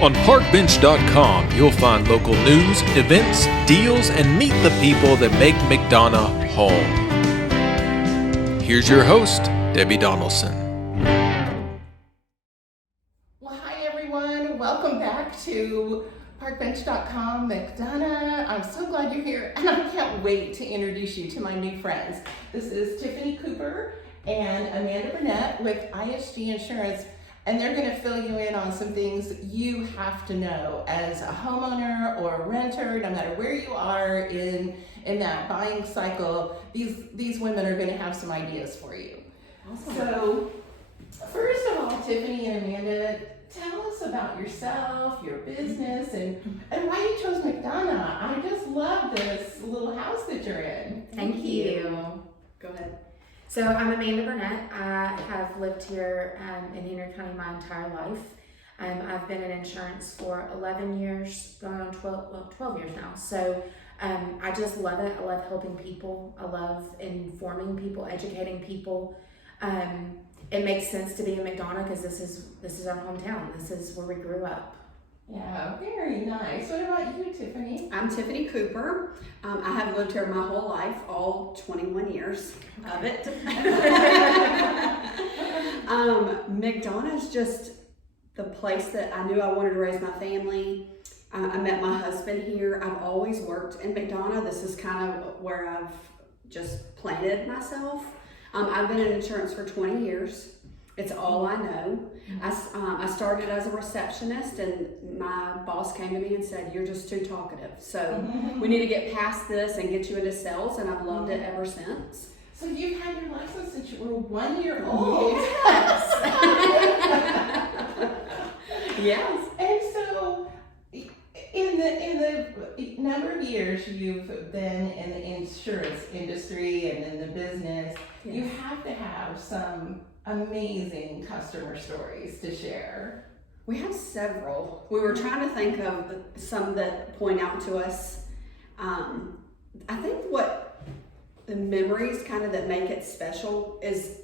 On parkbench.com, you'll find local news, events, deals, and meet the people that make McDonough home. Here's your host, Debbie Donaldson. Well, hi everyone. Welcome back to parkbench.com, McDonough. I'm so glad you're here, and I can't wait to introduce you to my new friends. This is Tiffany Cooper and Amanda Burnette with ISG Insurance. And they're going to fill you in on some things you have to know as a homeowner or a renter, no matter where you are in that buying cycle. These women are going to have some ideas for you. Awesome. So, first of all, Tiffany and Amanda, tell us about yourself, your business, and why you chose McDonough. I just love this little house that you're in. Thank you. Go ahead. So I'm Amanda Burnette. I have lived here in Henry County my entire life. I've been in insurance for 11 years, going on 12 years now. So I just love it. I love helping people. I love informing people, educating people. It makes sense to be in McDonough because this is our hometown. This is where we grew up. Yeah, very nice. What about you, Tiffany? I'm Tiffany Cooper. I have lived here my whole life, all 21 years of it. McDonough is just the place that I knew I wanted to raise my family. I met my husband here. I've always worked in McDonough. This is kind of where I've just planted myself. I've been in insurance for 20 years. It's all I know. I started as a receptionist, and my boss came to me and said, "You're just too talkative. So we need to get past this and get you into sales," and I've loved it ever since. So you've had your license since you were 1 year old? Yes. Yes. And so in the number of years you've been in the insurance industry and in the business, yes, you have to have some amazing customer stories to share. We have several. We were trying to think of some that point out to us. I think what the memories kind of that make it special is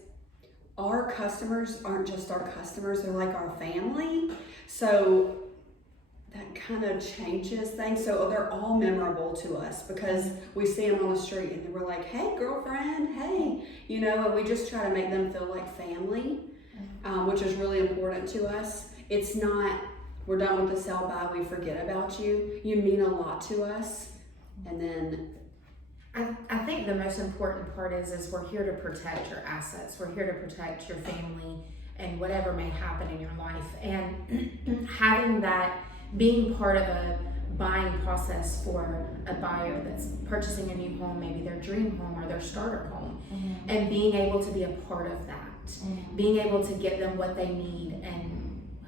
our customers aren't just our customers, they're like our family. So that kind of changes things. So they're all memorable to us because we see them on the street and we're like, "Hey, girlfriend, hey," and we just try to make them feel like family, which is really important to us. It's not, we're done with the sell by, we forget about you. You mean a lot to us. And then I think the most important part is we're here to protect your assets. We're here to protect your family and whatever may happen in your life. And having that, being part of a buying process for a buyer that's purchasing a new home, maybe their dream home or their starter home, and being able to be a part of that, being able to get them what they need and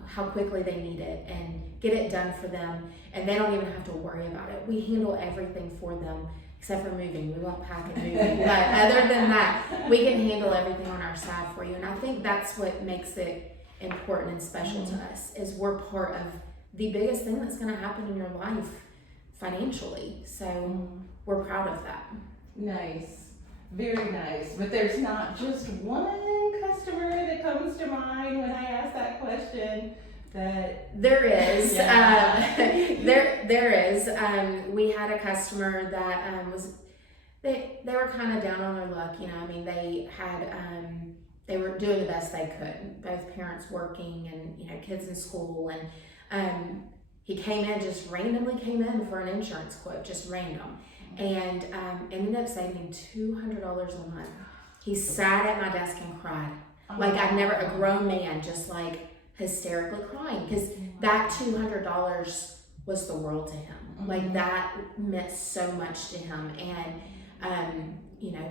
how quickly they need it and get it done for them, and they don't even have to worry about it. We handle everything for them except for moving. We won't pack and move, but other than that, we can handle everything on our side for you. And I think that's what makes it important and special to us, is we're part of the biggest thing that's going to happen in your life financially. So we're proud of that. Nice. Very nice. But there's not just one customer that comes to mind when I ask that question. There is. Yeah. There is. We had a customer that they were kind of down on their luck. They were doing the best they could. Both parents working and kids in school, and he randomly came in for an insurance quote, just random, and ended up saving $200 a month. He sat at my desk and cried. Like I've never, a grown man just like hysterically crying, because that $200 was the world to him. Like that meant so much to him, and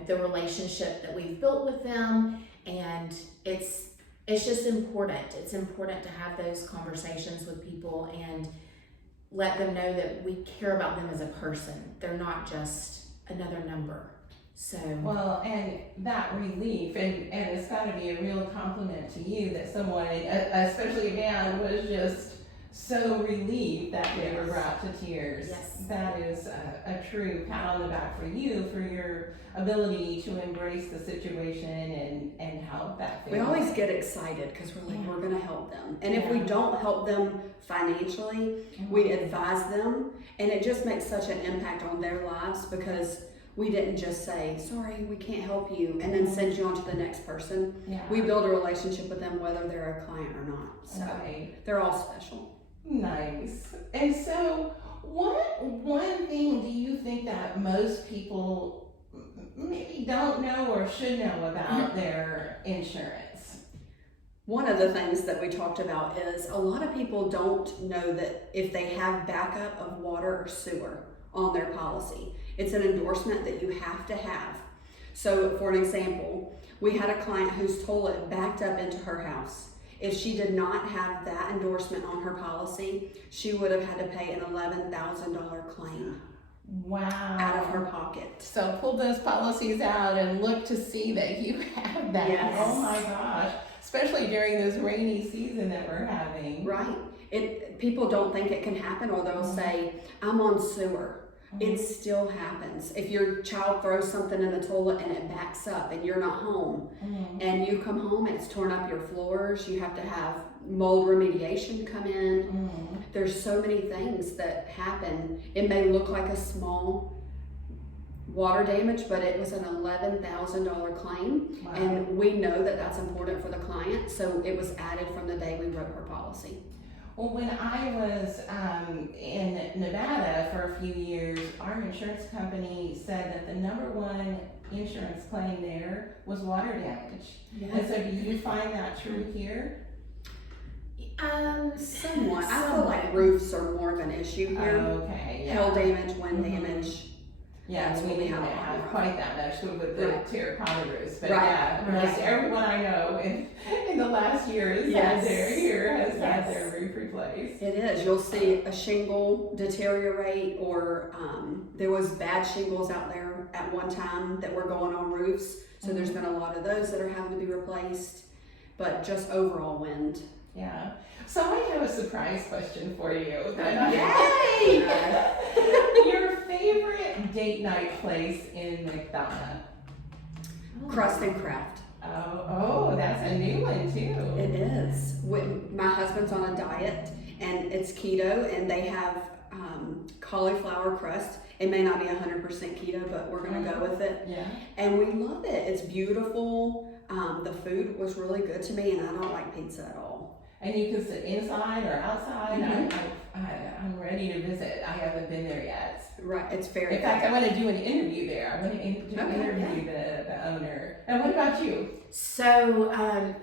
the relationship that we've built with them, and it's just important. It's important to have those conversations with people and let them know that we care about them as a person. They're not just another number. So well, and that relief, and it's got to be a real compliment to you that someone, especially a man, was just so relieved that they were brought to tears. Yes. That is a true pat on the back for you, for your ability to embrace the situation and help help that We family. always get excited because we're like, we're going to help them. And if we don't help them financially, we advise them. And it just makes such an impact on their lives because we didn't just say, sorry, we can't help you, and then send you on to the next person. Yeah. We build a relationship with them whether they're a client or not. So Right. they're all special. Nice. And so, what one thing do you think that most people maybe don't know or should know about their insurance? One of the things that we talked about is a lot of people don't know that if they have backup of water or sewer on their policy, it's an endorsement that you have to have. So for an example, we had a client whose toilet backed up into her house. If she did not have that endorsement on her policy, she would have had to pay an $11,000 claim Wow. out of her pocket. So pull those policies out and look to see that you have that. Yes. Oh my gosh. Especially during this rainy season that we're having. Right. People don't think it can happen, or they'll say, I'm on sewer. It still happens. If your child throws something in the toilet and it backs up and you're not home, and you come home and it's torn up your floors, you have to have mold remediation come in. There's so many things that happen. It may look like a small water damage, but it was an $11,000 claim. Wow. And we know that that's important for the client, so it was added from the day we wrote her policy. Well, when I was in Nevada for a few years, our insurance company said that the number one insurance claim there was water damage. And so do you find that true here? Somewhat. I feel like roofs are more of an issue here. Okay. Hail damage, wind damage. Yeah, That's we what we didn't have a lot have of. quite that much with the Right. terracotta roofs, but Right. yeah, most everyone I know in the last year has had their roof replaced. It is. You'll see a shingle deteriorate, or there was bad shingles out there at one time that were going on roofs. So there's been a lot of those that are having to be replaced, but just overall wind. Yeah. So I have a surprise question for you. Yay! Your favorite date night place in McDonough? Crust and Craft. Oh, that's a new one too. It is. My husband's on a diet and it's keto, and they have cauliflower crust. It may not be 100% keto, but we're gonna go with it. Yeah. And we love it. It's beautiful. The food was really good to me, and I don't like pizza at all. And you can sit inside or outside. I'm ready to visit. I haven't been there yet. Right, it's very In fact, I want to do an interview there. I want to interview the owner. And what about you? So,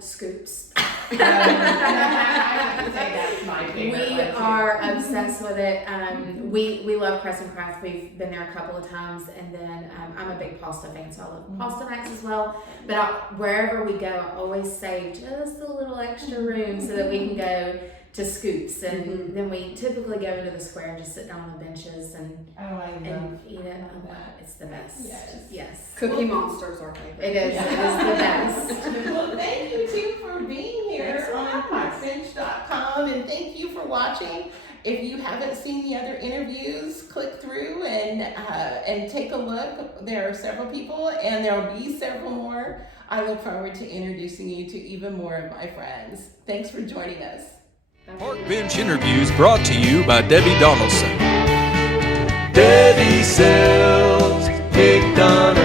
Scoops. I have to say that's my favorite We one, too. are obsessed with it. We love Crest and Craft. We've been there a couple of times, and then I'm a big pasta fan, so I love pasta nights as well. But wherever we go, I always save just a little extra room so that we can go to Scoops, and then we typically go into the square and just sit down on the benches and eat it. It's the best. Yes. Cookie Monster's our favorite. It is. It is the best. Well, thank you too for being here Thanks for on having us. parkbench.com, and thank you for watching. If you haven't seen the other interviews, click through and take a look. There are several people, and there will be several more. I look forward to introducing you to even more of my friends. Thanks for joining us. Park Bench Interviews brought to you by Debbie Donaldson. Debbie sells McDonough